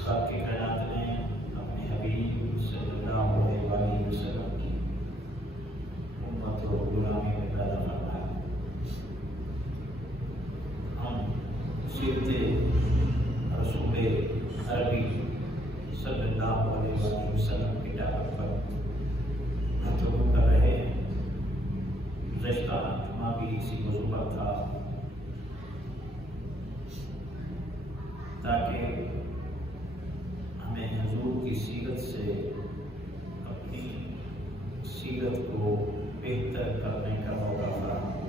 خط کے کائنات نے اپنے حبیب صلی اللہ علیہ وسلم کی امت و غلامی میں پیدا فرمایا۔ ہم سیرت رسول عربی صلی اللہ علیہ وسلم کی دعوت پر گفتگو کر رہے ہیں۔ گزشتہ جمعہ بھی اسی موضوع پر تھا، تاکہ ہمیں حضور کی سیرت سے اپنی سیرت کو بہتر کرنے کا موقع فراہم ہو۔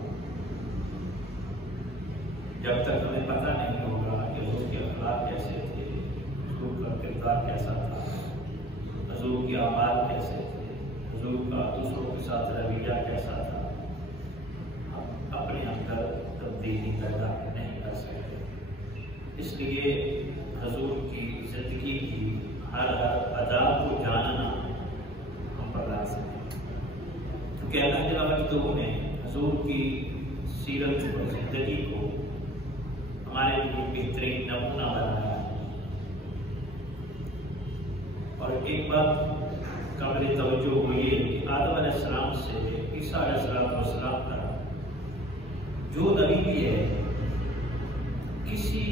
جب تک ہمیں پتہ نہیں ہوگا کہ حضور کے اخلاق کیسے تھے، حضور کا کردار کیسا تھا، حضور کے اعمال کیسے تھے، حضور کا دوسروں کے ساتھ رویہ کیسا تھا، ہم اپنے اندر تبدیلی پیدا نہیں کر سکتے۔ اس لیے حضور کی زندگی کی ہر ادا کو جاننا ہم پر لازم ہے، کیونکہ اللہ جل وعلا نے حضور کی سیرت اور زندگی کو ہمارے لیے بہترین نمونہ بنایا ہے۔ اور ایک بات قابل توجہ وہ یہ کہ آدم علیہ السلام سے عیسیٰ علیہ السلام تک جو نبی بھی ہے، کسی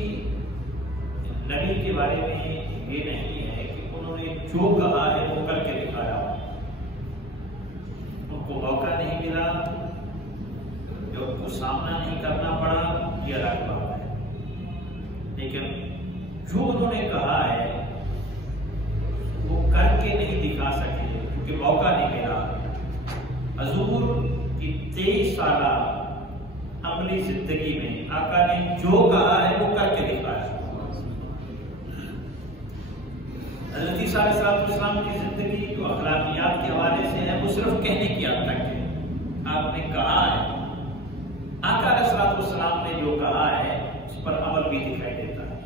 نبی کے بارے میں یہ نہیں ہے کہ انہوں نے جو کہا ہے وہ کر کے دکھایا، ان کو موقع نہیں ملا یا ان کو سامنا نہیں کرنا پڑا، یہ الگ بات ہے، لیکن جو انہوں نے کہا ہے وہ کر کے نہیں دکھا سکے کیونکہ موقع نہیں ملا۔ حضور کی 23 سالہ عملی زندگی میں آقا نے جو کہا ہے وہ کر کے دکھایا۔ حضرت عیسیٰ علیہ السلام کی زندگی جو اخلاقیات کے حوالے سے ہے وہ صرف کہنے کی حد تک ہے، آپ نے کہا ہے۔ آقا علیہ السلام نے جو کہا ہے اس پر عمل بھی دکھائی دیتا ہے۔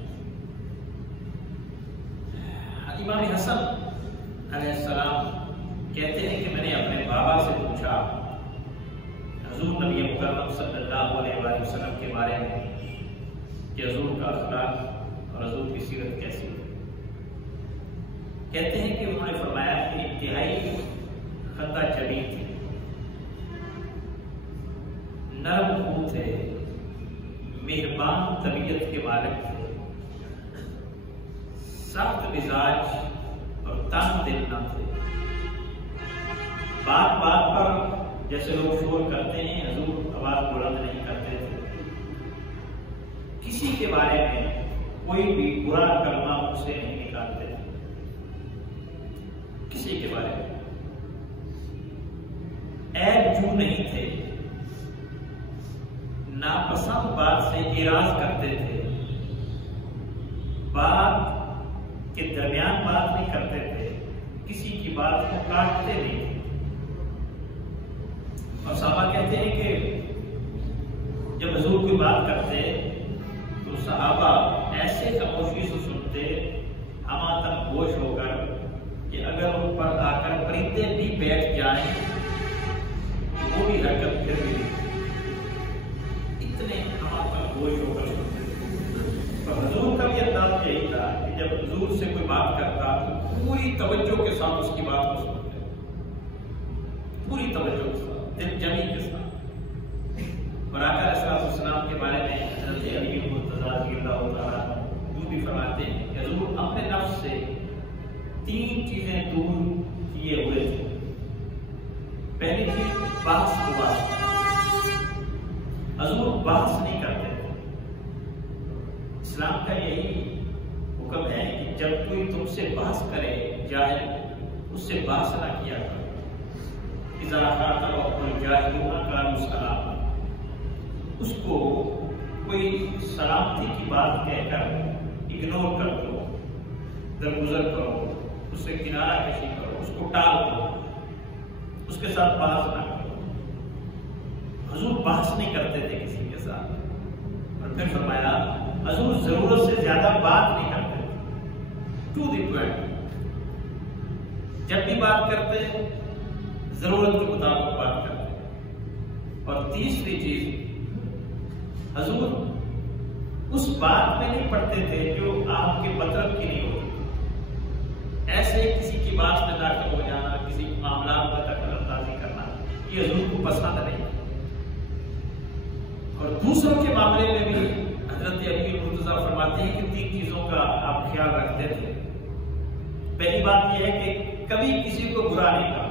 امام حسن علیہ السلام کہتے ہیں کہ میں نے اپنے بابا سے پوچھا حضور نبی مکرم صلی اللہ علیہ وسلم کے بارے میں کہ حضور کا اخلاق اور حضور کی سیرت کیسی ہے۔ کہتے ہیں کہ انہوں نے فرمایا کہ انتہائی خندہ جبین تھے، نرم خو تھے، مہربان طبیعت کے مالک تھے، سخت مزاج اور تنگ دل نہ تھے۔ بات بات پر جیسے لوگ شور کرتے ہیں، حضور آواز بلند نہیں کرتے تھے۔ کسی کے بارے میں کوئی بھی برا کلمہ ان سے نہیں نکالتے تھے، کسی کے بارے میں عیب جو نہیں تھے، ناپسند بات سے اعراض کرتے تھے، بات کے درمیان بات نہیں کرتے تھے، کسی کی بات کو کاٹتے نہیں تھے۔ اور صحابہ کہتے ہیں کہ جب حضور کی بات کرتے تو صحابہ ایسے خاموشی سے سنتے، ہمہ تک گوش ہو کر کہ اگر ان پر آ کر پرندے بھی بیٹھ جائیں وہ بھی حرکت پھر بھی اتنے ہمہ تک گوش ہو کر سنتے۔ تو حضور کا بھی انداز یہی تھا کہ جب حضور سے کوئی بات کرتا تو پوری توجہ کے ساتھ اس کی بات کو سنتے، پوری توجہ کے ساتھ، دل جمی کے ساتھ۔ اور آقا علیہ السلام کے بارے میں حضرت علی مرتضیٰ رضی اللہ تعالیٰ جو بھی فرماتے ہیں کہ حضور اپنے نفس سے 3 چیزیں دور کیے ہوئے تھے۔ پہلی چیز بحث ہوا، حضور بحث نہیں کرتے تھے۔ اسلام کا یہی حکم ہے کہ جب کوئی تم سے بحث کرے جاہل، اس سے بحث نہ کیا کرو۔ اذا خاطبهم الجاهلون قالوا سلاما، اس کو کوئی سلامتی کی بات کہہ کر اگنور کر دو، درگزر کرو، اس سے کنارہ کشی کرو، اس کو ٹال دو، اس کے ساتھ بحث نہ کرو۔ حضور بحث نہیں کرتے تھے کسی کے ساتھ۔ اور پھر فرمایا حضور ضرورت سے زیادہ بات نہیں کرتے تھے، ٹو دی پوائنٹ۔ جب بھی بات کرتے ضرورت کے مطابق بات کرتے۔ اور تیسری چیز، حضور اس بات میں نہیں پڑھتے تھے جو آپ کے مطلب کی نہیں ہوتی، باس میں داخل ہو جانا، کسی معاملات میں دخل اندازی کرنا، یہ حضور کو پسند نہیں۔ اور دوسروں کے معاملے میں بھی حضرت علی مرتضیٰ فرماتے ہیں کہ 3 چیزوں کا آپ خیال رکھتے تھے۔ پہلی بات یہ ہے کہ کبھی کسی کو برا نہیں کہا۔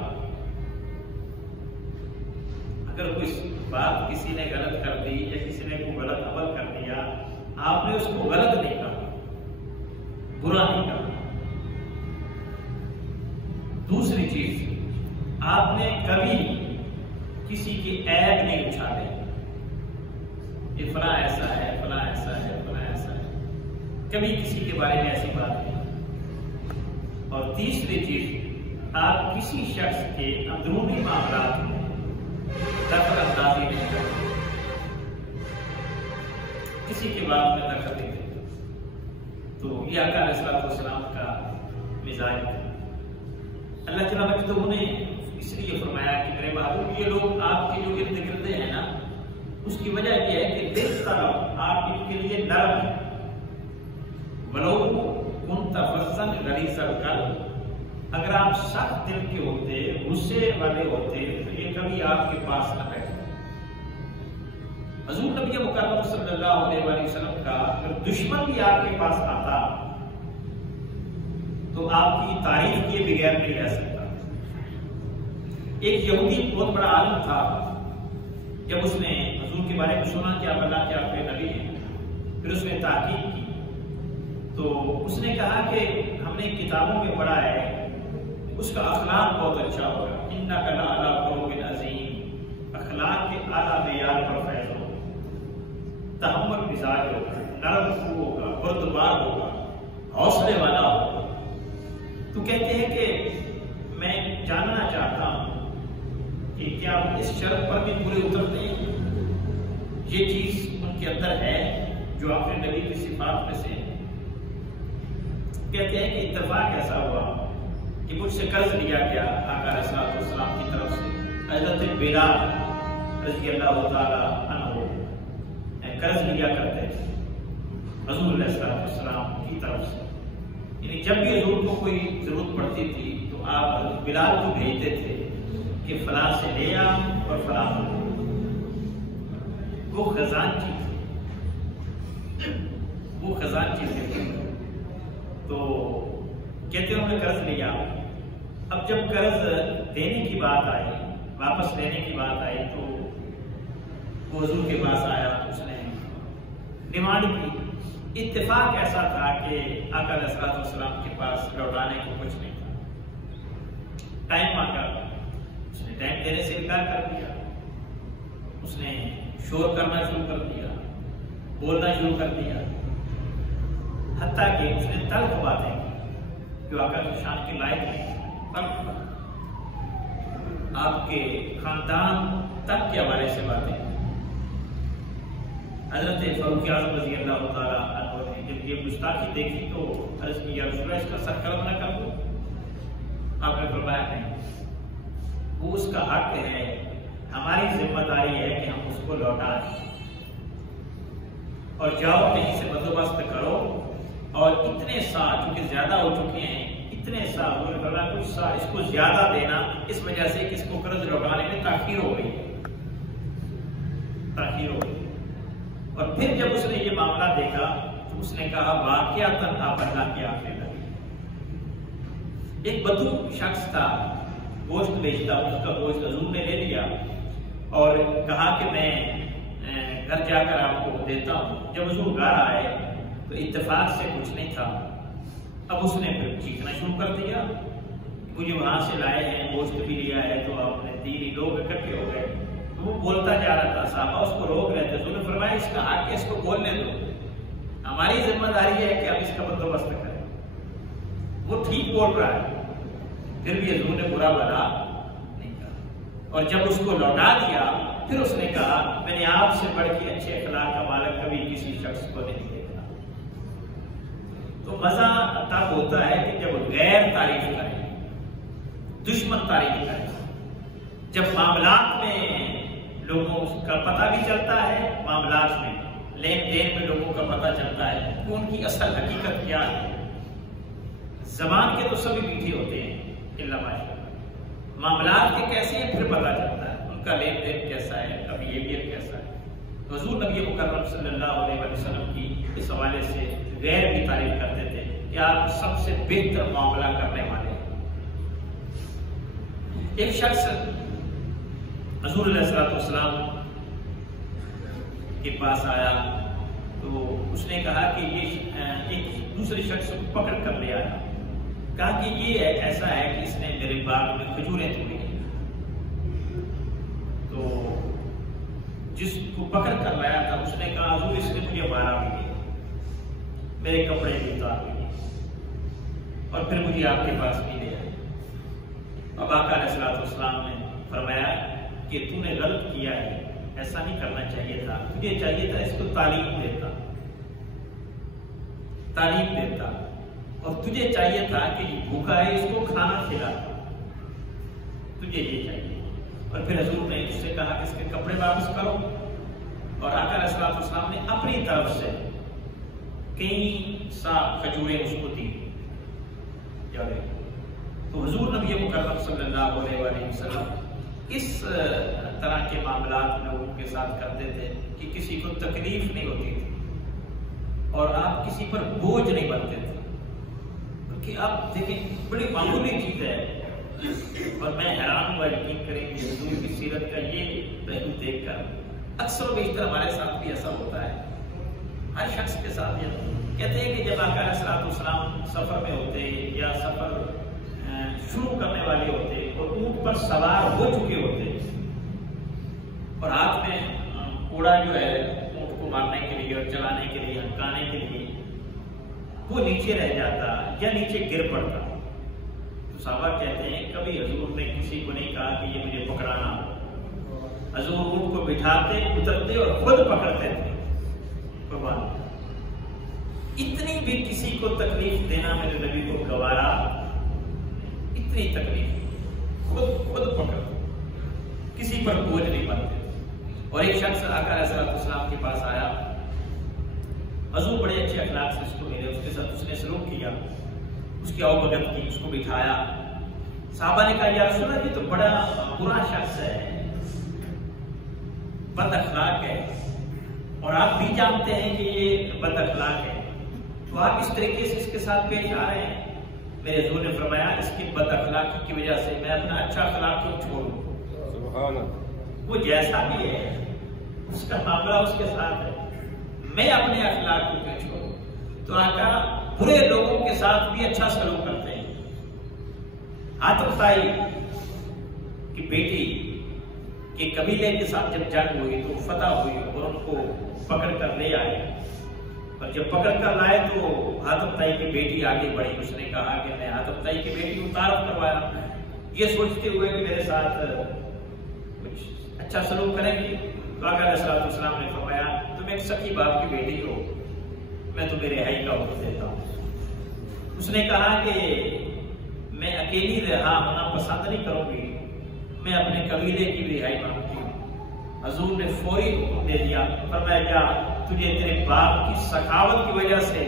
اگر کوئی بات کسی نے غلط کر دی یا کسی نے کوئی غلط عمل کر دیا، آپ نے اس کو غلط نہیں کہا، برا نہیں کہا۔ دوسری چیز، آپ نے کبھی کسی کی عیب نہیں اچھالے، یہ فلاں ایسا ہے، فلاں ایسا ہے، فلاں ایسا ہے، کبھی کسی کے بارے میں ایسی بات نہیں۔ اور تیسری چیز، آپ کسی شخص کے اندرونی معاملات میں دخل اندازی نہیں کرتے، کسی کی بات میں دخل نہیں دیتے۔ تو یہ آقا علیہ السلام کا مزاج ہے۔ اللہ تعالیٰ مجدہ نے اس لیے فرمایا کہ میرے محبوب، یہ لوگ آپ کے جو ارد گرد ہیں نا، اس کی وجہ یہ ہے کہ دل طرف آپ ان کے لیے نرم ہے۔ وَلَوْ كُنْتَ فَظًّا غَلِيظَ الْقَلْبِ، اگر آپ سخت دل کے ہوتے، غصے والے ہوتے، تو یہ کبھی آپ کے پاس نہ بیٹھتے۔ حضور نبی مکرم صلی اللہ علیہ وآلہ وسلم کا اگر دشمن بھی آپ کے پاس آتا تو آپ کی تعریف کیے بغیر نہیں رہ سکتا۔ ایک یہودی بہت بڑا عالم تھا، جب اس نے حضور کے بارے میں سنا کہ آپ اللہ کے آخری نبی ہیں، پھر اس نے تحقیق کی تو اس نے کہا کہ ہم نے کتابوں میں پڑھا ہے اس کا اخلاق بہت اچھا ہوگا، اِنَّكَ لَعَلَىٰ خُلُقٍ عَظِيمٍ، اخلاق کے اعلیٰ معیار پر فیض ہوگا، تحمل مزاج ہوگا، نرم خو ہوگا، بردبار ہوگا، حوصلے والا ہوگا۔ تو کہتے ہیں کہ میں جاننا چاہتا ہوں کہ کیا اس شرط پر بھی پورے اترتے ہیں؟ یہ چیز ان کے اندر ہے جو آخری نبی کی صفات میں سے ہے۔ کہتے ہیں کہ اتفاق ایسا ہوا کہ مجھ سے قرض لیا گیا آقا علیہ السلام کی طرف سے، حضرت بلال رضی اللہ تعالی عنہ قرض لیا کرتے تھے حضور علیہ السلام کی طرف سے، یعنی جب بھی حضور کو کوئی ضرورت پڑتی تھی تو آپ بلال کو بھیجتے تھے کہ فلاں سے لے آ اور فلاں وہ خزانچی تھی، وہ خزانچی تھے۔ تو کہتے ہیں انہوں نے قرض لیا، اب جب قرض دینے کی بات آئی، واپس لینے کی بات آئی تو وہ حضور کے پاس آیا، اس نے ڈیمانڈ کی۔ اتفاق ایسا تھا کہ آقا علیہ السلام کے پاس لوٹانے کو کچھ نہیں تھا، ٹائم آ کر اس نے ٹائم دینے سے انکار کر دیا، اس نے شور کرنا شروع کر دیا، بولنا شروع کر دیا، حتیٰ کہ اس نے تلخ باتیں کی جو آقا کی شان کے لائق نہیں، آپ کے خاندان تک کے حوالے سے باتیں۔ حضرت فاروق اعظم رضی اللہ تعالیٰ عنہ نے جب یہ گستاخی دیکھی تو عرض کی یا رسول اللہ اس کا سر قلم نہ کر دو، آپ نے فرمایا نہیں، وہ اس کا حق ہے، ہماری ذمہ داری ہے کہ ہم اس کو لوٹائیں، اور جاؤ کہیں سے بندوبست کرو، اور اتنے سا چونکہ زیادہ ہو چکے ہیں، اتنے سا انہوں نے فرمایا کچھ سا اس کو زیادہ دینا، اس وجہ سے کہ اس کو قرض لوٹانے میں تاخیر ہو گئی، تاخیر ہو گئی۔ اور پھر جب اس نے یہ معاملہ دیکھا تو اس نے کہا واقعتاً آپ اللہ کے آخری نبی۔ ایک بدو شخص تھا، گوشت بیچتا، اس کا گوشت حضور نے لے لیا اور کہا کہ میں گھر جا کر آپ کو دیتا ہوں۔ جب حضور گھر آئے تو اتفاق سے کچھ نہیں تھا، اب اس نے پھر چیخنا شروع کر دیا، مجھے وہاں سے لائے ہیں، گوشت بھی لیا ہے، تو آپ نے دینی لوگ اکٹھے ہو گئے، تو وہ بولتا جا رہا تھا، صحابہ اس کو روک رہے تھے، انہوں نے فرمایا اس کا حق ہے، اس کو بولنے دو، ہماری ذمہ داری ہے کہ ہم اس کا بندوبست کریں، وہ ٹھیک بول رہا ہے۔ پھر بھی حضور نے برا بھلا نہیں کہا، اور جب اس کو لوٹا دیا پھر اس نے کہا میں نے آپ سے بڑھ کے اچھے اخلاق کا مالک کبھی کسی شخص کو نہیں دیکھا۔ تو مزہ تب ہوتا ہے کہ جب غیر تعریف کرے، دشمن تعریف کرے، جب معاملات میں لوگوں کا پتہ بھی چلتا ہے، معاملات میں لین دین میں لوگوں کا پتہ چلتا ہے کہ ان کی اصل حقیقت کیا ہے۔ زبان کے تو سبھی میٹھے ہوتے ہیں الا ماشاءاللہ، معاملات کے کیسے ہیں پھر پتہ چلتا ہے، ان کا لین دین کیسا ہے، کا بیہیویئر کیسا ہے۔ حضور نبی مکرم صلی اللہ علیہ وسلم کی اس حوالے سے غیر کی تعریف کرتے تھے کہ آپ سب سے بہتر معاملہ کرنے والے ہیں۔ ایک شخص حضور علیہ السلام کے پاس آیا تو اس نے کہا کہ یہ ایک دوسرے شخص کو پکڑ کر لے آیا، کہا کہ یہ ایسا ہے کہ اس نے میرے باغ میں کھجوریں توڑی ہیں۔ تو جس کو پکڑ کر لایا تھا اس نے کہا حضور اس نے مجھے مارا بھی ہے، میرے کپڑے بھی اتار دیے اور پھر مجھے آپ کے پاس بھی لے آئے۔ اب آقا علیہ السلام نے فرمایا کہ تو نے غلط کیا ہے، ایسا نہیں کرنا چاہیے تھا، تجھے چاہیے تھا اس کو تعلیم دیتا اور تجھے چاہیے تھا کہ بھوکا ہے اس کو کھانا کھلاتا، تجھے یہ چاہیے۔ اور پھر حضور نے اس سے کہا کہ اس کے کپڑے واپس کرو، اور آقا علیہ السلام نے اپنی طرف سے کئی سا کھجوریں اس کو دی۔ تو حضور نبی مکرم صلی اللہ علیہ وسلم اس طرح کے معاملات میں ان کے ساتھ کرتے تھے کہ کسی کو تکلیف نہیں ہوتی تھی اور آپ کسی پر بوجھ نہیں بنتے تھے، کیونکہ آپ دیکھیں بڑی معمولی چیز ہے۔ اور میں حیران ہوا، یقین کریں کہ حضور کی سیرت کا یہ پہلو دیکھ کر اکثر و بیشتر ہمارے ساتھ بھی ایسا ہوتا ہے، ہر شخص کے ساتھ یہ کہتے ہیں کہ جب آقا علیہ السلام سفر میں ہوتے یا سفر شروع کرنے والے ہوتے اور اونٹ پر سوار ہو چکے ہوتے اور ہاتھ میں کوڑا جو ہے اونٹ کو مارنے کے لیے اور چلانے کے لیے، ہٹکانے کے لیے، وہ نیچے رہ جاتا یا نیچے گر پڑتا، تو صحابہ کہتے ہیں کبھی حضور نے کسی کو نہیں کہا کہ یہ مجھے پکڑانا، حضور اونٹ کو بٹھاتے، اترتے اور خود پکڑتے تھے۔ قربان، اتنی بھی کسی کو تکلیف دینا میرے نبی کو گوارا، اتنی تکلیف خود پکڑ، کسی پر بوجھ نہیں بنتے۔ اور ایک شخص آقا علیہ السلام کے پاس آیا، حضور بڑے اچھے اخلاق سے اس کو ملے، اس کے ساتھ اس نے سلوک کیا، اس کی آؤ-بھگت کی، اس کو بٹھایا۔ صحابہ نے کہا یا رسول اللہ یہ تو بڑا برا شخص ہے، بد اخلاق ہے، اور آپ بھی جانتے ہیں کہ یہ بد اخلاق ہے، تو آپ اس طریقے سے اس کے ساتھ پیش آ رہے ہیں۔ میرے حضور نے فرمایا اس کی بد اخلاقی کی وجہ سے میں اپنا اچھا اخلاق کیوں چھوڑوں؟ سبحان اللہ، وہ جیسا بھی ہے اس کا معاملہ اس کے ساتھ ہے، میں اپنے اخلاق کو کیوں چھوڑوں؟ تو آقا برے لوگوں کے ساتھ بھی اچھا سلوک کرتے ہیں۔ عاطف طائی کی بیٹی کے قبیلے کے ساتھ جب جنگ ہوئی تو فتح ہوئی اور ان کو پکڑ کر لے آئے، اور جب پکڑ کر لائے تو عاطف طائی کی بیٹی آگے بڑھی، اس نے کہا کہ میں عاطف طائی کی بیٹی کو تعارف کروایا، یہ سوچتے ہوئے کہ میرے ساتھ کچھ اچھا سلوک کریں گے۔ تو آقا علیہ السلام نے فرمایا تم ایک سکی باپ کی بیٹی ہو، میں تمہیں رہائی کا حکم دیتا ہوں۔ اس نے کہا کہ میں اکیلی رہا ہونا پسند نہیں کروں گی، میں اپنے قبیلے کی بھی رہائی مانگتی ہوں۔ حضور نے فوری حکم دے دیا، فرمایا کیا تجھے تیرے باپ کی سخاوت کی وجہ سے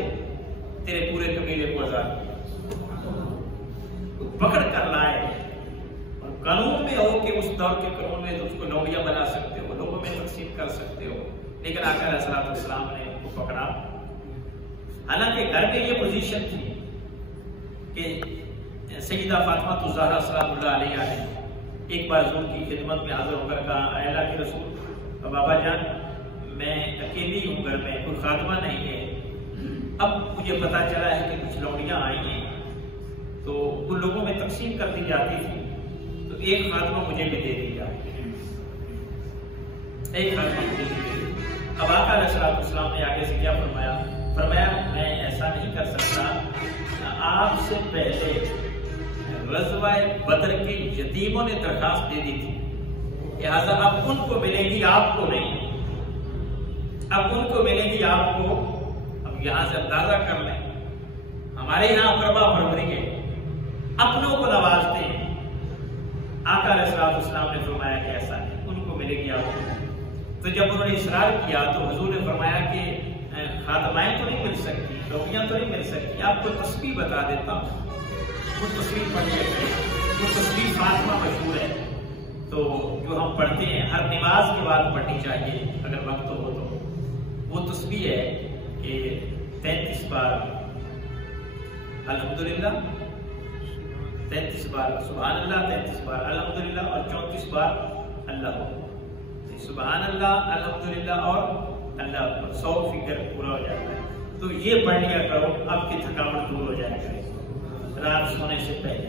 تیرے پورے قبیلے کو آزاد کیا، پکڑ کر لائے۔ اور قانون میں ہو کہ اس دور کے قانون میں تو اس کو نوڑیاں بنا سکتے ہو، لوگوں میں تقسیم کر سکتے ہو، لیکن آقا علیہ السلام نے ان کو پکڑا۔ حالانکہ گھر میں یہ پوزیشن تھی کہ سیدہ فاطمہ الزہرا سلام اللہ علیہا نے ایک بار حضور کی خدمت میں حاضر ہو کر کہا اے اللہ کے رسول، بابا جان میں اکیلی ہوں، گھر میں کوئی خادمہ نہیں ہے، اب مجھے پتا چلا ہے کہ کچھ لوڑیاں آئی ہیں تو ان لوگوں میں تقسیم کر دی جاتی تھی، تو ایک خادمہ مجھے بھی دے دی جائے، ایک خادمہ مجھے بھی دے دی۔ اب آقا علیہ السلام نے آگے سے کیا فرمایا؟ فرمایا میں ایسا نہیں کر سکتا، آپ سے پہلے غزوہ بدر کے یتیموں نے درخواست دے دی تھی، لہٰذا اب ان کو ملے گی، آپ کو نہیں، اب ان کو ملے گی آپ کو۔ اب یہاں سے اندازہ کر لیں، ہمارے یہاں قربہ پروری ہے، اپنوں کو نوازتے ہیں، آقا علیہ السلام نے فرمایا کہ ایسا نہیں، ان کو ملے گی آپ کو۔ تو جب انہوں نے اصرار کیا تو حضور نے فرمایا کہ خادمائیں تو نہیں مل سکتی، لوگیاں تو نہیں مل سکتی، آپ کو تسبیح بتا دیتا ہوں، وہ تسبیح پڑھیے۔ وہ تسبیح فاطمہ مشہور ہے، تو جو ہم پڑھتے ہیں ہر نماز کے بعد پڑھنی چاہیے اگر وقت ہو تو، وہ تسبیح ہے کہ 33 بار الحمدللہ، 33 بار سبحان اللہ، 33 بار الحمدللہ اور 34 بار اللہ اکبر۔ سبحان اللہ، الحمدللہ اور اللہ اکبر، 100 فگر پورا ہو جاتا ہے۔ تو یہ پڑھ لیا کرو، آپ کی تھکاوٹ دور ہو جائے گا رات سونے سے پہلے۔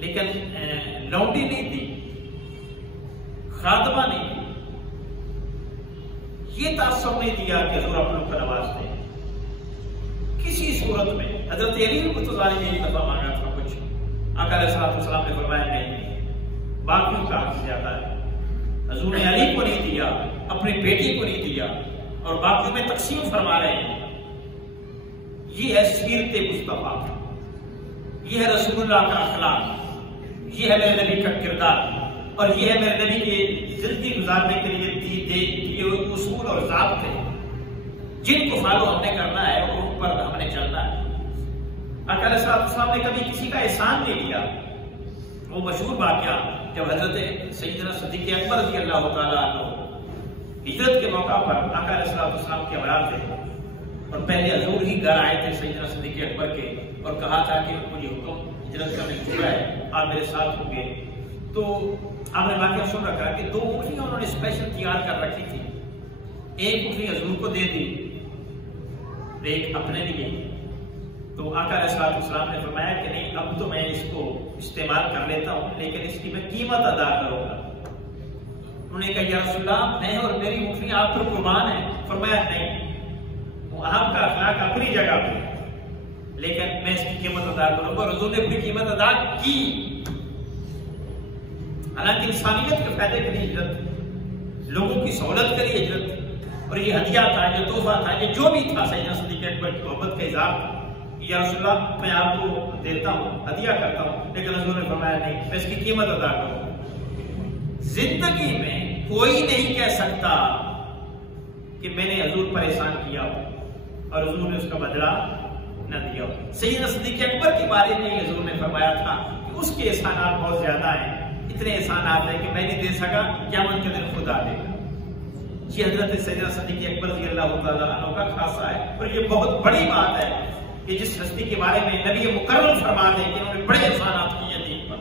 لیکن لونڈی نہیں دی، خادمہ نہیں دی، یہ تاثر نہیں دیا کہ حضور اپنوں کو نوازتے ہیں کسی صورت میں۔ حضرت علی رضی اللہ عنہ نے ایک دفعہ مانگا تھا کچھ، آقا علیہ السلام نے فرمایا نہیں، باقیوں کا حق زیادہ ہے۔ حضور نے علی کو نہیں دیا، اپنی بیٹی کو نہیں دیا، اور باقیوں میں تقسیم فرما رہے ہیں۔ یہ ہے سیرت مصطفیٰ، یہ ہے رسول اللہ کا اخلاق، یہ ہے میرے نبی کا کردار، اور یہ ہے میرے نبی کی زندگی گزارنے کے لیے دیے اصول اور ضابطے جن کو فالو ہم نے کرنا ہے اور ان پر ہم نے چلنا ہے۔ آقا علیہ السلام نے کبھی کسی کا احسان نہیں لیا۔ وہ مشہور واقعہ جب حضرت سیدنا صدیق اکبر رضی اللہ تعالیٰ عنہ ہجرت کے موقع پر آقا علیہ السلام کے اولاد تھے، اور پہلے حضور ہی گھر آئے تھے سیدنا صدیق اکبر کے، اور کہا تھا کہ مجھے حکم ہجرت کا مل چکا ہے، آپ میرے ساتھ ہوں گے۔ تو آپ نے واقعہ سن رکھا کہ 2 اونٹیاں انہوں نے اسپیشل تیار کر رکھی تھی، ایک اونٹی حضور کو دے دی، ایک اپنے لیے۔ تو آقا علیہ السلام نے فرمایا کہ نہیں، اب تو میں اس کو استعمال کر لیتا ہوں، لیکن اس کی میں قیمت ادا کروں گا۔ انہوں نے کہا یا رسول اللہ، میں اور میری اونٹنی آپ پر قربان ہے۔ فرمایا نہیں، وہ آپ کا اخلاق اپنی جگہ پہ، لیکن میں اس کی قیمت ادا کروں گا۔ حضور نے اپنی قیمت ادا کی، حالانکہ انسانیت کے فائدے کے لیے ہجرت تھی، لوگوں کی سہولت کے لیے ہجرت تھی، اور یہ ہدیہ تھا، یہ تحفہ تھا، یہ جو بھی تھا سیدنا صدیق اکبر کی محبت کا اظہار تھا۔ یا رسول اللہ، میں آپ کو دیتا ہوں، ہدیہ کرتا ہوں، لیکن حضور نے فرمایا نہیں، میں اس کی قیمت ادا کروں۔ زندگی میں کوئی نہیں کہہ سکتا کہ میں نے حضور پر احسان کیا ہو اور حضور نے اس کا بدلہ نہ دیا ہو۔ سیدنا صدیق اکبر کے بارے میں حضور نے فرمایا تھا کہ اس کے احسانات بہت زیادہ ہیں، اتنے احسانات ہیں کہ میں نہیں دے سکا، قیامت کے دن خدا دے گا۔ یہ حضرت سیدنا صدیق اکبر رضی اللہ تعالیٰ عنہ کا خاصہ ہے، اور یہ بہت بڑی بات ہے کہ جس ہستی کے بارے میں نبی مکرم فرما دے کہ انہوں نے بڑے احسانات کیے دین پر،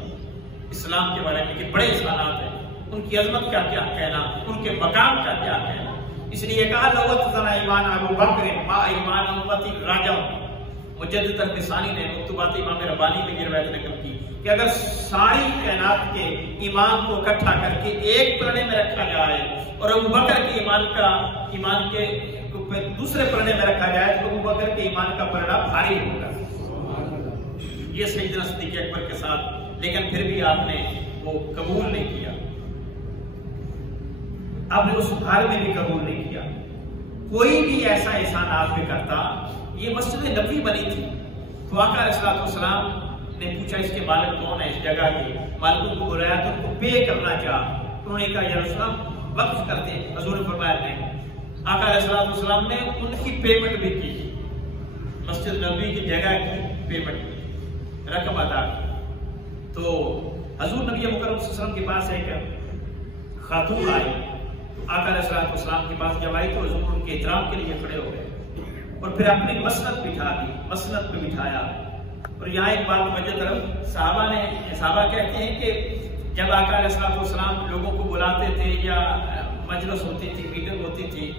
اسلام کے بارے میں کہ بڑے احسانات ہیں، ان کی عظمت کا کیا کہنا، ان کے مقام کا کیا کہنا۔ اس لیے کہا لوت ذرا ایمان ابو بکر ما ایمان امتی راجع۔ مجدد الثانی نے مکتوبات امام ربانی میں یہ روایت نقل کی کہ اگر ساری کائنات کے ایمان کو اکٹھا کر کے ایک پرنے میں رکھا جائے اور ابو بکر کے ایمان کے دوسرے پرنے میں رکھا جائے تو ابو بکر کے ایمان کا پرنا بھاری ہوگا۔ یہ سیدنا صدیق اکبر کے ساتھ، لیکن پھر بھی آپ نے وہ قبول نہیں کیا، آپ نے اس حال میں بھی قبول نہیں کیا۔ کوئی بھی ایسا احسان آپ پہ کرتا، یہ مسجد نبوی بنی تھی، تو آقا علیہ السلام نے پوچھا اس کے مالک کون ہے، اس جگہ کے مالکوں کو بلایا تو ان کو پے کرنا چاہا، انہوں نے کہا یا رسول اللہ وقف کرتے ہیں۔ حضور نے فرمایا نہیں۔ آقا علیہ السلام نے ان کی پیمنٹ بھی کی، مسجد نبوی کی جگہ کی پیمنٹ رقم ادا کی۔ تو حضور نبی مکرم صلی اللہ علیہ وسلم کے پاس ایک خاتون آئی، آقا علیہ السلام کے پاس جب آئی تو حضور ان کے احترام کے لیے کھڑے ہو گئے اور پھر اپنی مسند بٹھا دی، مسند پہ بٹھایا۔ اور یہاں ایک بات وجہ طرف صحابہ کہتے ہیں کہ جب آقا علیہ السلام لوگوں کو بلاتے تھے یا مجلس ہوتی تھی، میٹنگ ہوتی تھی،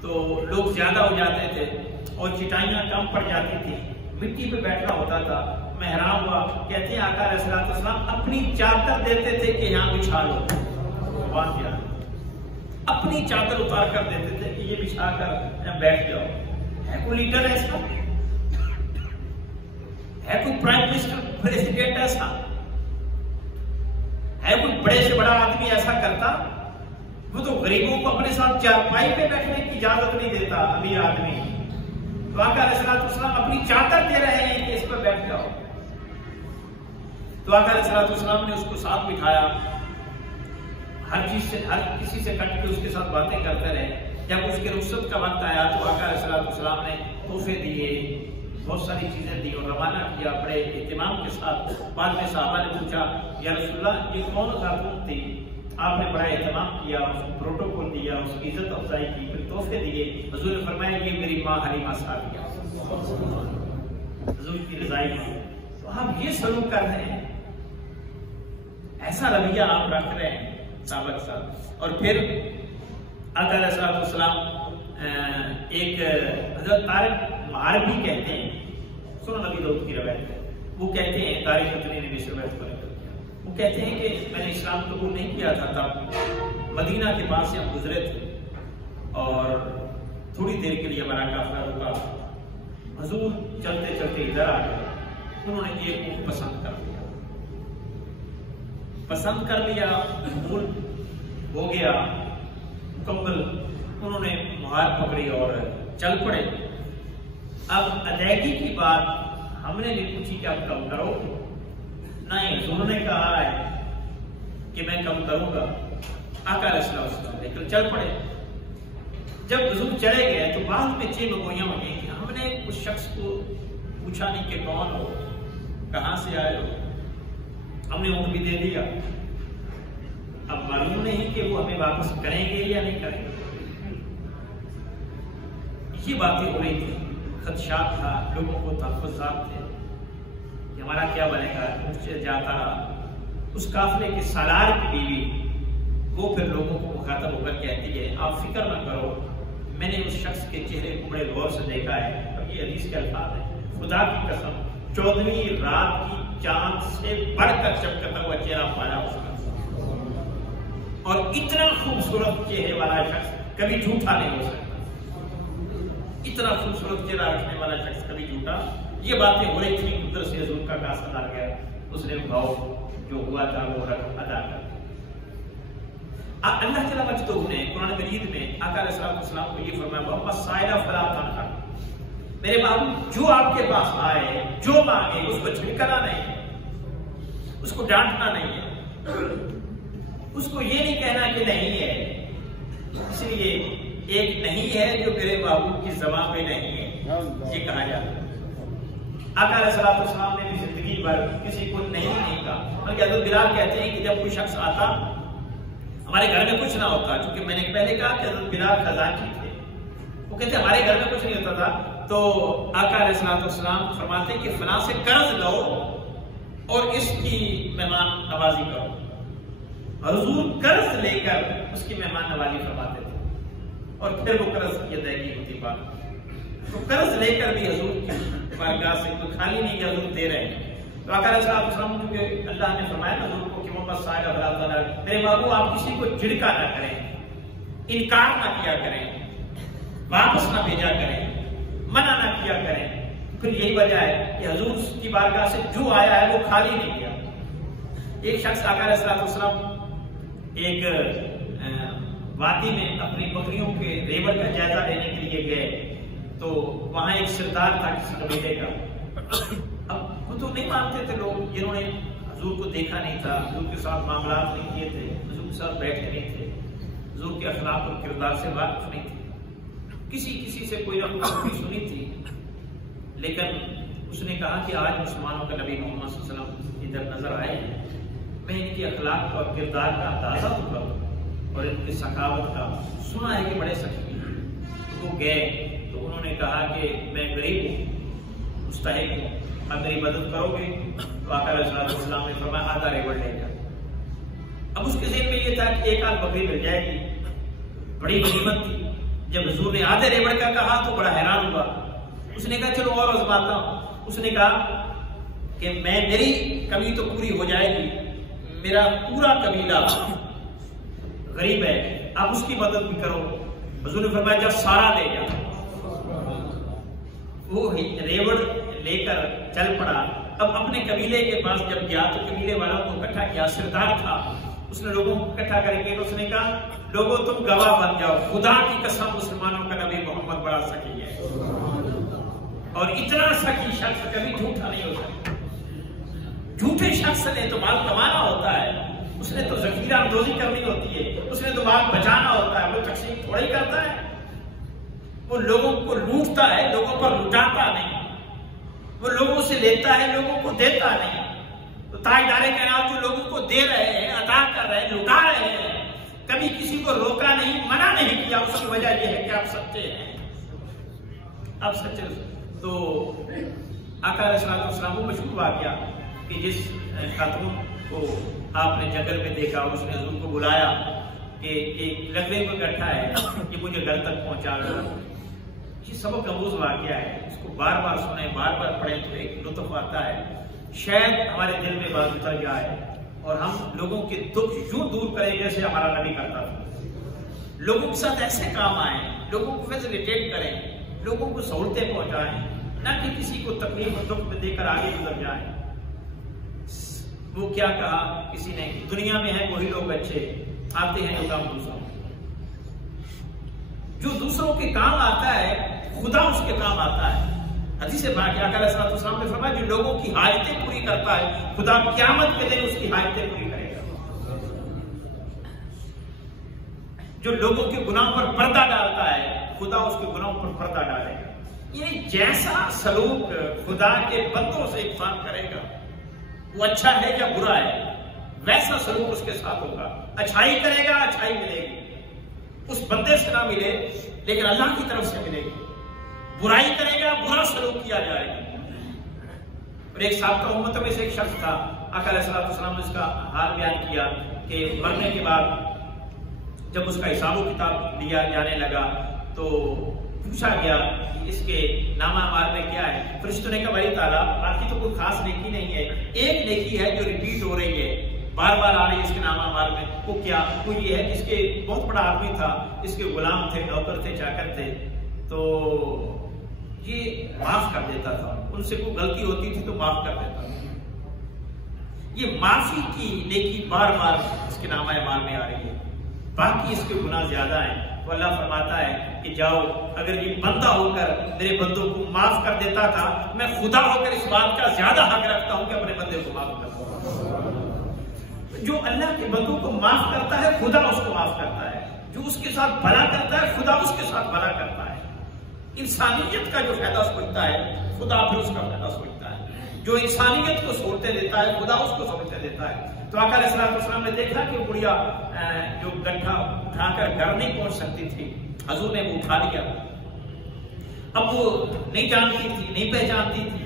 تو لوگ زیادہ ہو جاتے تھے اور چٹائیاں کم پڑ جاتی تھی، مٹی پہ بیٹھنا ہوتا تھا۔ میں حیران ہوا، کہتے ہیں آقا علیہ السلام اپنی چادر دیتے تھے کہ یہاں بچھا لو، بات کیا اپنی چادر اتار کر دیتے تھے کہ یہ بچھا کر بیٹھ جاؤ۔ ہے کوئی لیڈر ایسا؟ ہے کوئی پرائم منسٹر، پریزیڈنٹ ایسا؟ ہے کوئی بڑے سے بڑا آدمی ایسا کرتا؟ وہ تو غریبوں کو اپنے ساتھ چارپائی پہ بیٹھنے کی اجازت نہیں دیتا امیر آدمی، تو آقا علیہ السلام اپنی چادر دے رہے ہیں کہ اس پر بیٹھ جاؤ۔ تو آقا علیہ السلام نے اس کو ساتھ بٹھایا، ہر کسی سے کٹ کے اس کے ساتھ باتیں کرتے رہے۔ جب اس کے رخصت کا وقت آیا تو آقا علیہ السلام نے تحفے دیے، بہت ساری چیزیں دی اور روانہ کیا بڑے اہتمام کے ساتھ. بعد میں صحابہ نے پوچھا یا رسول اللہ یہ کون خاتون تھی؟ آپ نے بڑا اہتمام کیا، اس کو پروٹوکول دیا، اس کی عزت افزائی کی، پھر تحفے دیے. حضور نے فرمایا یہ میری ماں حلیمہ سعدیہ، حضور کی رضائی ماں. تو آپ یہ سلوک کر رہے ہیں، ایسا رویہ آپ رکھ رہے ہیں صحابہ کے ساتھ. اور پھر آقا علیہ السلام ایک حضرت طارق معربی کہتے ہیں، سنو نبی داؤد کی روایت ہے، وہ کہتے ہیں تاریخ اتنی نبی سے روایت پر وہ کہتے ہیں کہ میں نے اسلام قبول نہیں کیا تھا، تب مدینہ کے پاس سے ہم گزرے تھے اور تھوڑی دیر کے لیے ہمارا قافلہ رکا. حضور چلتے چلتے ادھر آ گئے، انہوں نے ایک اونٹ پسند کر لیا، قبول ہو گیا مکمل. انہوں نے مہار پکڑی اور چل پڑے. اب ادائیگی کی بات ہم نے بھی پوچھی کہ اب کم کرو؟ نہیں، حضور نے کہا ہے کہ میں کم کروں گا. آقا علیہ السلام لے کر چل پڑے. جب حضور چلے گئے تو بعد میں چھ گوئیاں ہو گئی کہ ہم نے اس شخص کو پوچھا نہیں کہ کون ہو، کہاں سے آئے ہو، ہم نے اونٹ بھی دے دیا. اب معلوم نہیں کہ وہ ہمیں واپس کریں گے یا نہیں کریں گے. یہ باتیں ہو رہی تھی، خدشات تھا، لوگوں کو تحفظات تھے کہ ہمارا کیا بنے گا. اونٹ سے جاتا اس قافلے کے سالار کی بیوی، وہ پھر لوگوں کو مخاطب ہو کر کہتی ہے آپ فکر نہ کرو، میں نے اس شخص کے چہرے کو بڑے غور سے دیکھا ہے. اور یہ حدیث کے الفاظ ہیں، خدا کی قسم 14ویں رات کی چاند سے بڑھ کر چمکتا ہوا چہرہ پایا اس کا، اور اتنا خوبصورت چہرے والا شخص کبھی جھوٹا نہیں ہو سکتا. اتنا خوبصورت چہرہ رکھنے والا شخص کبھی جھوٹا. یہ باتیں ہو رہی تھی، ادھر سے حضور کا قاصد آ گیا، اس نے بھاؤ جو ہوا تھا وہ رقم ادا کر. اللہ تعالیٰ مجدہ نے قرآن مجید میں آقا علیہ السلام کو یہ فرمایا محمد سائلہ فلا تنہر، میرے محبوب جو آپ کے پاس آئے جو مانگے اس کو جھڑکنا نہیں، اس کو ڈانٹنا نہیں ہے، اس کو یہ نہیں کہنا کہ نہیں ہے. اس لیے ایک نہیں ہے جو میرے محبوب کی زبان میں نہیں ہے، یہ کہا جاتا ہے. آقا علیہ السلام نے بھی زندگی بھر کسی کو نہیں کہا. بلکہ حضرت بلال کہتے ہیں کہ جب کوئی شخص آتا ہمارے گھر میں کچھ نہ ہوتا، کیونکہ میں نے پہلے کہا کہ حضرت بلال خزانچی تھے، وہ کہتے ہمارے گھر میں کچھ نہیں ہوتا تھا تو آقا علیہ السلام فرماتے کہ فلاں سے قرض لو اور اس کی مہمان نوازی کرو. حضور قرض لے کر اس کی مہمان نوازی فرماتے تھے اور پھر وہ قرض کی ادائیگی ہوتی. بات تو قرض لے کر بھی حضور کی بارگاہ سے کوئی خالی نہیں کہ حضور دے رہے ہیں. تو آقا علیہ السلام کیونکہ اللہ نے فرمایا حضور کو کہ محمد صاحب علیہ وسلم میرے محبوب آپ کسی کو جھڑکا نہ کریں، انکار نہ کیا کریں، واپس نہ بھیجا کریں، منع نہ کیا کریں. پھر یہی وجہ ہے کہ حضور کی بارگاہ سے جو آیا ہے وہ خالی نہیں گیا. ایک شخص آقا علیہ السلام ایک وادی میں اپنی بکریوں کے ریوڑ کا جائزہ لینے کے لیے گئے تو وہاں ایک سردار تھا کسی قبیلے کا. اب وہ تو نہیں مانتے تھے لوگ جنہوں نے حضور کو دیکھا نہیں تھا، حضور کے ساتھ معاملات نہیں کیے تھے، حضور کے ساتھ بیٹھے نہیں تھے، حضور کے اخلاق اور کردار سے واقف نہیں تھے، کسی سے کوئی رقم سنی تھی. لیکن اس نے کہا کہ آج مسلمانوں کا نبی محمد صلی اللہ علیہ وسلم ادھر نظر آئے ہیں، میں ان کے اخلاق اور کردار کا اندازہ ہوگا اور ان کی سخاوت کا سنا ہے کہ بڑے سخی ہیں. تو وہ گئے تو انہوں نے کہا کہ میں غریب ہوں، مستحق ہوں، آپ میری مدد کرو گے؟ تو آقا علیہ السلام نے فرمایا آدھا ریوڑ لے جا. اب اس کے ذہن میں یہ تھا کہ ایک آدھ بکری مل جائے گی، بڑی غنیمت تھی. جب حضور نے آدھے ریوڑ کا کہا تو بڑا حیران ہوا. اس نے کہا چلو اور آزماتا ہوں. اس نے کہا کہ میری کمی تو پوری ہو جائے گی، میرا پورا قبیلہ غریب ہے، آپ اس کی مدد بھی کرو. حضور نے فرمایا جب سارا دے جا. وہ ریوڑ لے کر چل پڑا. اب اپنے قبیلے کے پاس جب گیا تو قبیلے والوں کو اکٹھا کیا، سردار تھا، اس نے لوگوں کو اکٹھا کر کے اس نے کہا لوگوں تم گواہ بن جاؤ، خدا کی قسم مسلمانوں کا نبی محمد بڑا سخی ہے اور اتنا سخی شخص کبھی جھوٹا نہیں ہو سکتا. جھوٹے شخص نے تو مال کمانا ہوتا ہے، اس نے تو ذخیرہ اندوزی کرنی ہوتی ہے، اس نے تو مال بچانا ہوتا ہے، وہ تقسیم تھوڑا ہی کرتا ہے. وہ لوگوں کو لوٹتا ہے، لوگوں پر لٹاتا نہیں. وہ لوگوں سے لیتا ہے، لوگوں کو دیتا نہیں۔ تو تاجدار کائنات جو لوگوں کو دے رہے ہیں، عطا کر رہے ہیں، لٹا رہے ہیں، کبھی کسی کو روکا نہیں، منع نہیں کیا، اس کی وجہ یہ ہے کہ آپ سچے ہیں، آپ سچے۔ تو آقا علیہ السلام وہ مشہور واقعہ کہ جس خاتون کو آپ نے جنگل میں دیکھا، اس نے حضور کو بلایا کہ ایک لکڑے میں بیٹھا ہے کہ مجھے گھر تک پہنچا دو۔ یہ سبق آموز واقعہ ہے، اس کو بار بار سنیں، بار بار پڑھیں تو ایک لطف آتا ہے، شاید ہمارے دل میں بات اتر جائے اور ہم لوگوں کے دکھ یوں دور کریں جیسے ہمارا نبی کرتا تھا۔ لوگوں کے ساتھ ایسے کام آئیں، لوگوں کو فیسیلیٹیٹ کریں، لوگوں کو سہولتیں پہنچائیں، نہ کہ کسی کو تکلیف اور دکھ میں دے کر آگے گزر جائیں۔ وہ کیا کہا کسی نے، دنیا میں ہیں وہی لوگ اچھے، آتے ہیں جو کام دوسروں، جو دوسروں کے کام آتا ہے خدا اس کے کام آتا ہے۔ حدیث پاک آقا علیہ السلام نے فرمایا جو لوگوں کی حاجتیں پوری کرتا ہے خدا قیامت کے دن اس کی حاجتیں پوری کرے گا۔ جو لوگوں کے گناہوں پر پردہ ڈالتا ہے خدا اس کے گناہوں پر پردہ ڈالے گا۔ یہ جیسا سلوک خدا کے بندوں سے انسان کرے گا، وہ اچھا ہے یا برا ہے، ویسا سلوک اس کے ساتھ ہوگا۔ اچھائی کرے گا اچھائی ملے گی، اس بندے سے نہ ملے لیکن اللہ کی طرف سے ملے گی۔ برائی کرے گا برا سلوک کیا جائے گا۔ اور ایک سابقہ امت میں سے ایک شخص تھا، آقا علیہ السلام نے اس کا حال بیان کیا کہ مرنے کے بعد جب اس کا حساب و کتاب لیا جانے لگا تو پوچھا گیا کہ اس کے نامہ اعمال میں کیا ہے۔ فرشتوں نے کہا بھائی تعالیٰ آپ کی تو کوئی خاص نیکی نہیں ہے، ایک نیکی ہے جو ریپیٹ ہو رہی ہے، بار بار آ رہی ہے اس کے نامہ اعمال میں۔ وہ کیا؟ وہ یہ ہے کہ اس کے بہت بڑا آدمی تھا، اس کے غلام تھے، نوکر تھے، چاکر تھے، تو یہ معاف کر دیتا تھا، ان سے کوئی غلطی ہوتی تھی تو معاف کر دیتا تھا۔ یہ معافی کی نیکی بار بار اس کے نامہ اعمال میں آ رہی ہے، باقی اس کے گناہ زیادہ ہیں۔ تو اللہ فرماتا ہے کہ جاؤ، اگر یہ بندہ ہو کر میرے بندوں کو معاف کر دیتا تھا، میں خدا ہو کر اس بات کا زیادہ حق رکھتا ہوں کہ اپنے بندے کو معاف کرتا ہوں۔ جو اللہ کے بندوں کو معاف کرتا ہے خدا اس کو معاف کرتا ہے، جو اس کے ساتھ بھلا کرتا ہے خدا اس کے ساتھ بھلا کرتا ہے۔ انسانیت کا جو فائدہ سوچتا ہے خدا پھر اس کا فائدہ سوچتا ہے، جو انسانیت کو سہولتیں دیتا ہے خدا اس کو سہولتیں دیتا ہے۔ تو آقا علیہ السلام نے دیکھا کہ وہ بڑھیا جو گٹھا اٹھا کر گھر نہیں پہنچ سکتی تھی، حضور نے وہ اٹھا لیا۔ اب وہ نہیں جانتی تھی، نہیں پہچانتی تھی،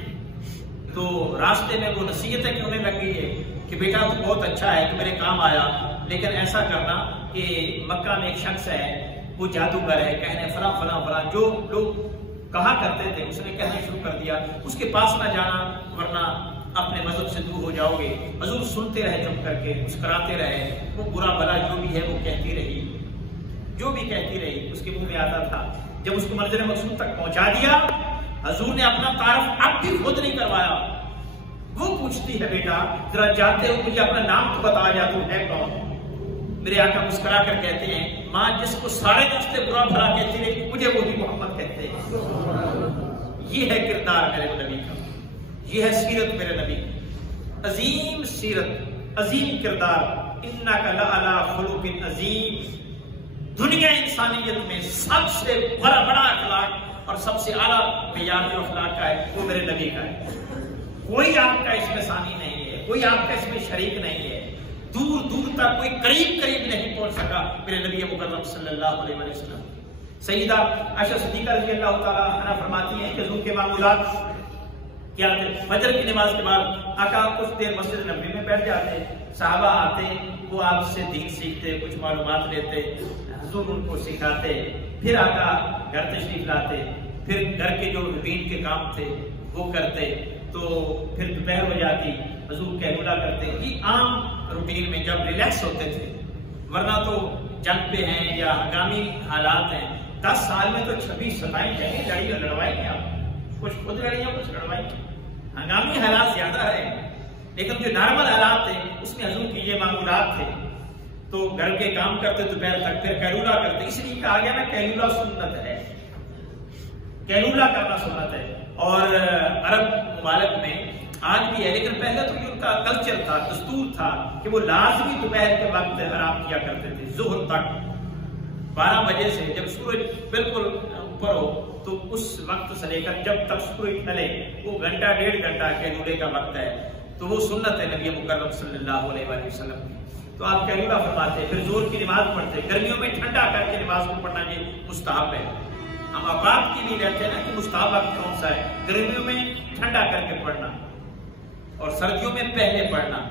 تو راستے میں وہ نصیحتیں کرنے لگی ہے کہ بیٹا تو بہت اچھا ہے، تو میرے کام آیا، لیکن ایسا کرنا کہ مکہ میں ایک شخص ہے، وہ جادوگر ہے، کہنے فلاں فلاں فلاں، جو لوگ کہا کرتے تھے اس نے کہنا شروع کر دیا، اس کے پاس نہ جانا ورنہ اپنے مذہب سے دور ہو جاؤ گے۔ حضور سنتے رہے چپ کر کے، مسکراتے رہے، وہ برا بھلا جو بھی ہے وہ کہتی رہی، جو بھی کہتی رہی اس کے منہ میں آتا تھا۔ جب اس کو منزل مقصود تک پہنچا دیا، حضور نے اپنا تعارف اب بھی خود نہیں کروایا۔ وہ پوچھتی ہے بیٹا ذرا جانتے ہو مجھے اپنا نام تو بتا جا، تو ہے کون؟ میرے آقا مسکرا کر کہتے ہیں ماں جس کو سارے راستے برا بھلا کہتی رہی مجھے وہی محمد کہتے ہیں۔ یہ ہے کردار میرے نبی کا، یہ ہے سیرت میرے نبی، عظیم سیرت، عظیم کردار۔ انک لعلی خلق عظیم، دنیا انسانیت میں سب سے بڑا اخلاق اور سب سے اعلیٰ معیار جو اخلاق کا ہے وہ میرے نبی کا ہے۔ کوئی آپ کا اس میں ثانی نہیں ہے، کوئی آپ کا اس میں شریک نہیں ہے، دور دور تک کوئی قریب نہیں پہنچ سکا میرے نبی مکرم صلی اللہ علیہ وسلم۔ سیدہ عائشہ صدیقہ رضی اللہ تعالیٰ عنہا فرماتی ہیں کہ حضور کے معمولات کیا تھے؟ فجر کی نماز کے بعد آقا کچھ دیر مسجد نبوی میں بیٹھ جاتے، صحابہ آتے، وہ آپ سے دین سیکھتے، کچھ معلومات لیتے، حضور ان کو سکھاتے، پھر آقا گھر تشریف لاتے، پھر گھر کے جو روٹین کے کام تھے وہ کرتے، تو پھر دوپہر ہو جاتی، حضور قیلولہ کرتے۔ یہ عام روٹین میں جب ریلیکس ہوتے تھے، ورنہ تو جنگ پہ ہیں یا ہنگامی حالات ہیں۔ 10 سال میں تو 26-27 جنگیں لڑی اور لڑوائی ہیں، آپ کچھ خود لڑی ہیں کچھ لڑوائی، ہنگامی حالات زیادہ رہے، لیکن جو نارمل حالات تھے اس میں حضور کی یہ معمولات تھے۔ تو گھر کے کام کرتے دوپہر تک، پھر قیلولہ کرتے، اس لیے کہا گیا نا قیلولہ سنت ہے، قیلولہ کرنا سنت ہے۔ اور عرب ممالک میں آج بھی ہے، لیکن پہلے تو یہ ان کا کلچر تھا، دستور تھا کہ وہ لازمی دوپہر کے وقت آرام کیا کرتے تھے، ظہر تک 12 بجے سے جب سورج بالکل اوپر ہو تو اس وقت سے لے کر جب تک سورج ڈھلے وہ گھنٹہ ڈیڑھ گھنٹہ قیلولے کا وقت ہے، تو وہ سنت ہے نبی مکرم صلی اللہ علیہ وآلہ وسلم کی۔ تو آپ قیلولہ فرماتے، پھر زور کی نماز پڑھتے، گرمیوں میں ٹھنڈا کر کے نماز کو پڑھنا یہ مستحب ہے۔ ہم اوقات کی بھی رہتے ہیں نا کہ مستحب وقت کون سا ہے، گرمیوں میں ٹھنڈا کر کے پڑھنا اور سردیوں میں پہلے پڑھنا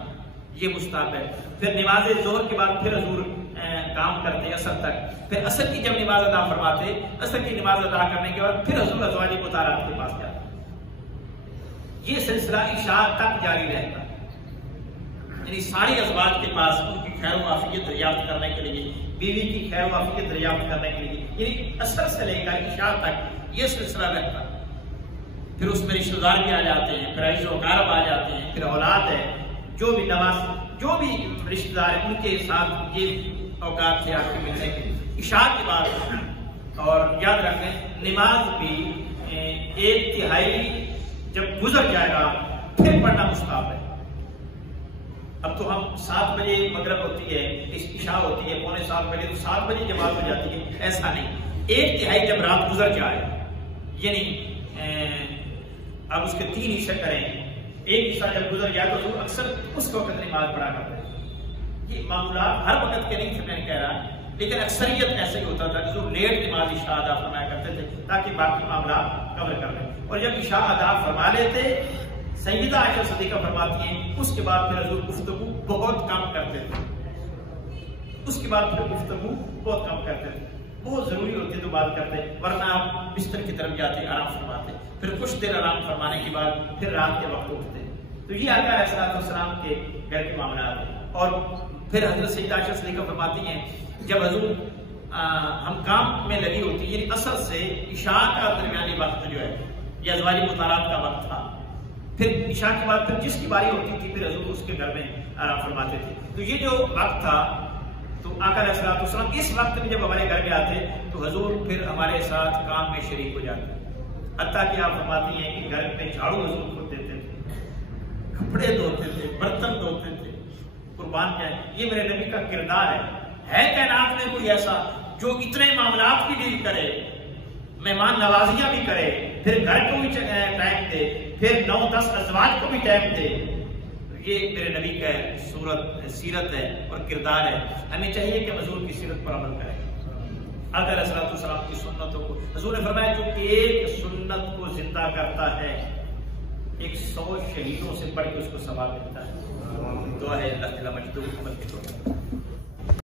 یہ مستحب ہے۔ پھر نماز ظہر کے بعد پھر حضور کام کرتے عصر تک، پھر عصر کی جب نماز ادا فرماتے، عصر کی نماز ادا کرنے کے بعد پھر حضور ازواج مطہرات کے پاس جاتے۔ یہ سلسلہ عشاء تک جاری رہتا، یعنی سارے ازواج کے پاس ان کی خیر و عافیت دریافت کرنے کے لیے، بیوی کی خیر و عافیت دریافت کرنے کے لیے، یعنی عصر سے لے کر عشاء تک یہ سلسلہ رہتا۔ پھر اس میں رشتہ دار بھی آ جاتے ہیں، پھر عزیز و اقارب آ جاتے ہیں، پھر اولاد ہے، جو بھی نواز جو بھی رشتہ دار ہیں ان کے ساتھ یہ اوقات تھے آپ کے ملنے کے۔ عشاء کے بعد اور یاد رکھیں نماز بھی 1/3 جب گزر جائے گا پھر پڑھنا مستحب ہے۔ اب تو ہم 7 بجے مغرب ہوتی ہے، عشاء ہوتی ہے 6:45 بجے، تو 7 بجے جماعت ہو جاتی ہے، ایسا نہیں۔ 1/3 جب رات گزر جائے، یعنی اب اس کے 3 حصے کریں، ایک حصہ جب گزر جائے تو ضرور اکثر اس وقت نماز پڑھا کرتے ہیں۔ یہ معمولات ہر وقت کے نہیں میں کہہ رہا، لیکن اکثریت ایسے ہی ہوتا تھا کہ ضرور لیٹ نماز عشاء ادا فرمایا کرتے تھے تاکہ باقی معاملات کور کر لیں، اور جب عشاء ادا فرما لیتے سیدہ عائشہ صدیقہ فرماتی ہیں اس کے بعد پھر حضور گفتگو بہت کم کرتے تھے، اس کے بعد پھر گفتگو بہت کم کرتے تھے، بہت ضروری ہوتی تو بات کرتے، ورنہ آپ بستر کی طرف جاتے آرام فرماتے، پھر کچھ دیر آرام فرمانے کے بعد پھر رات کے وقت اٹھتے۔ تو یہ آقا علیہ الصلوۃ والسلام کے گھر کے معاملات ہیں۔ اور پھر حضرت سیدہ عائشہ صدیقہ فرماتی ہیں جب حضور ہم کام میں لگی ہوتی، یعنی عصر سے عشاء کا درمیانی وقت جو ہے یہ ازواج مطہرات کا وقت تھا، پھر عشاء کے بعد پھر جس کی باری ہوتی تھی پھر حضور اس کے گھر میں آرام فرماتے تھے۔ تو یہ جو وقت تھا تو آقا علیہ الصلوۃ والسلام اس وقت میں جب ہمارے گھر میں آتے تو حضور پھر ہمارے ساتھ کام میں شریک ہو جاتے، حتیٰ کہ آپ فرماتی ہیں کہ گھر میں جھاڑو حضور کو دیتے تھے، کپڑے دھوتے تھے، برتن دھوتے تھے، قربان جائے یہ میرے نبی کا کردار ہے کائنات میں کوئی ایسا جو اتنے معاملات بھی ڈیل کرے، مہمان نوازیاں بھی کرے، پھر گھر کو بھی ٹائم دے، پھر 9-10 ازواج کو بھی ٹائم دے؟ یہ میرے نبی کا سیرت ہے اور کردار ہے۔ ہمیں چاہیے کہ حضور کی سیرت پر عمل کریں، آقا علیہ الصلوۃ والسلام کی سنتوں کو۔ حضور نے فرمایا جو ایک سنت کو زندہ کرتا ہے 100 شہیدوں سے بڑھ کے اس کو ثواب ملتا ہے۔ دعا ہے اللہ تعالیٰ مجد و